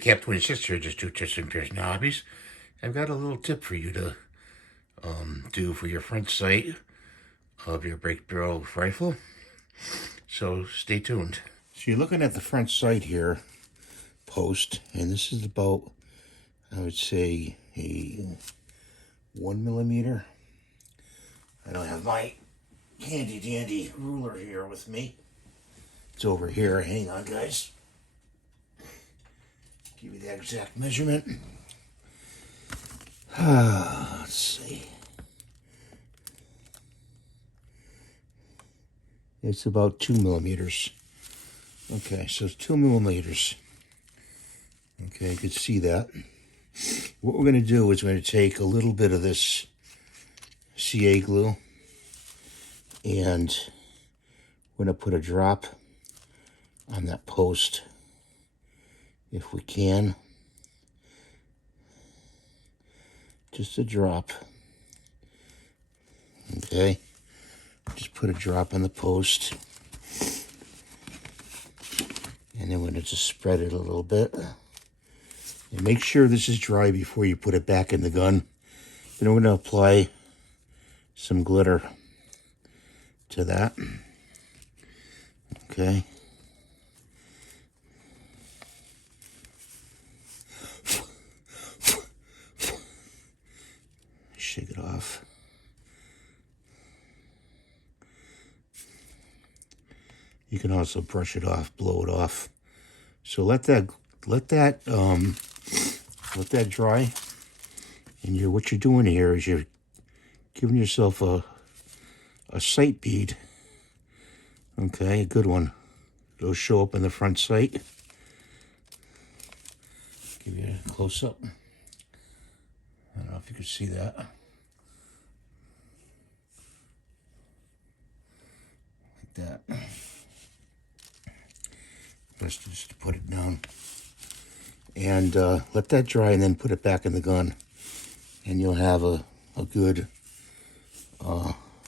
Cap 26 here, just two tips and piercing hobbies. I've got a little tip for you to do for your front sight of your break barrel rifle. So stay tuned. So you're looking at the front sight here, post, and this is about, I would say, a 1mm. I don't have my handy dandy ruler here with me. It's over here. Hang on, guys. Give you the exact measurement. Let's see. It's about 2mm. Okay, so it's 2mm. Okay, you can see that. What we're going to do is we're going to take a little bit of this CA glue and we're going to put a drop on that post if we can. Just a drop. Okay, just put a drop on the post and then we're going to just spread it a little bit. And make sure this is dry before you put it back in the gun. Then we're going to apply some glitter to that. Okay. Shake it off. You can also brush it off, blow it off. So let that dry. And what you're doing here is you're giving yourself a sight bead. Okay, a good one. It'll show up in the front sight. Give you a close up. I don't know if you can see that. Like that. Best just to put it down. And let that dry and then put it back in the gun. And you'll have a good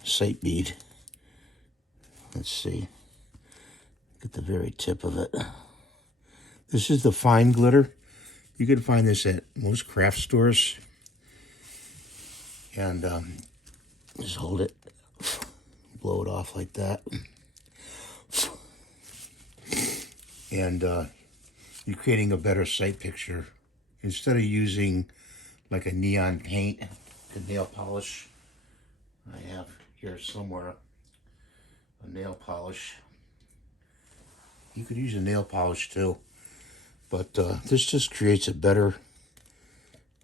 sight bead. Let's see. Get the very tip of it. This is the fine glitter. You can find this at most craft stores. And just hold it, blow it off like that. And you're creating a better sight picture. Instead of using like a neon paint, a nail polish. I have here somewhere a nail polish. You could use a nail polish too. But this just creates a better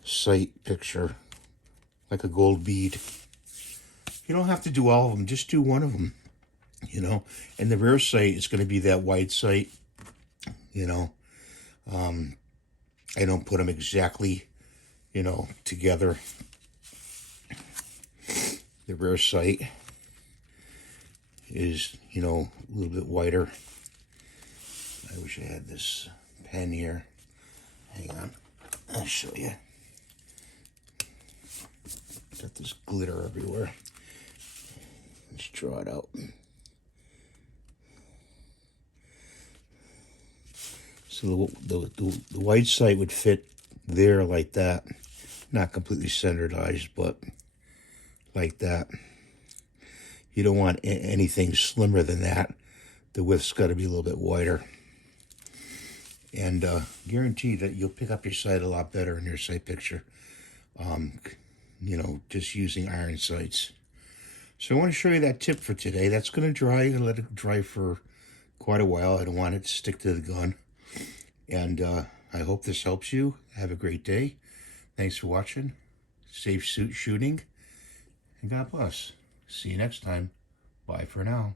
sight picture. Like a gold bead. You don't have to do all of them. Just do one of them. You know. And the rear sight is going to be that wide sight. You know. I don't put them exactly, you know, together. The rear sight is, you know, a little bit wider. I wish I had this pen here. Hang on. I'll show you. Got this glitter everywhere. Let's draw it out. So the white sight would fit there like that. Not completely centeredized, but like that. You don't want anything slimmer than that. The width's got to be a little bit wider. And guarantee that you'll pick up your sight a lot better in your sight picture. You know, just using iron sights. So I want to show you that tip for today. That's going to dry. I'm going to let it dry for quite a while. I don't want it to stick to the gun. And I hope this helps you. Have a great day. Thanks for watching. Safe shooting. And God bless. See you next time. Bye for now.